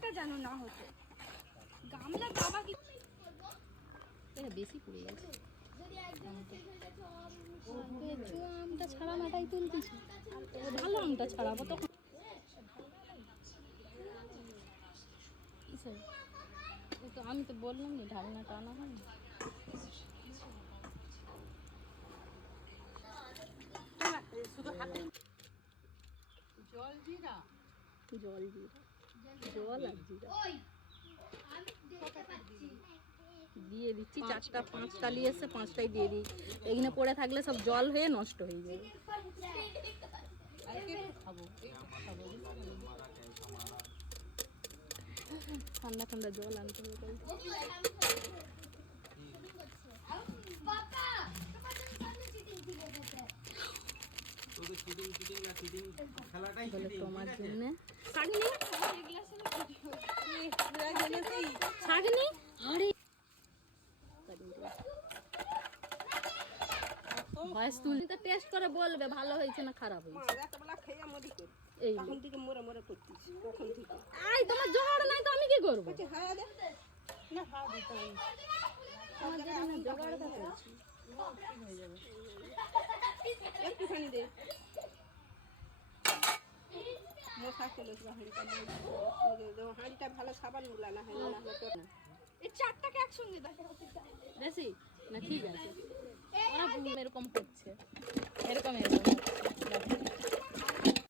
গামলাটা যেন না হতো। গামলা বাবা কি এটা বেশি পড়ে গেছে। আমটা ছাড়া মাথায় তুলতেছি, ভালো আমটা ছাড়াবো তখন। তো আমি তো বললাম নি ঢাকনাটা আনা হয় না। জল জিরা জল জিরা, জল আর জিরা দিয়ে দিচ্ছি। 4টা 5টা নিয়েছে, 5টাই দিয়ে দিই। এখানে পড়ে থাকলে সব জল হয়ে নষ্ট হয়ে যাবে। ঠান্ডা ঠান্ডা জল আনতে হবে। তোমার জন্য শাকনি ভয়েস তুলতে টেস্ট করে বলবে ভালো হয়েছে না খারাপ হয়েছে। এই আই তোমার জোগাড় নাই তো আমি কি করবো? তোমার যেখানে জোগাড় করছি একটুখানি দে হাঁড়িটা ভালো সাবান গুলা না হয় না এই 4টাকে একসঙ্গে দেখো বেশি না, ঠিক আছে। ওরা এরকম হচ্ছে, এরকম এরকম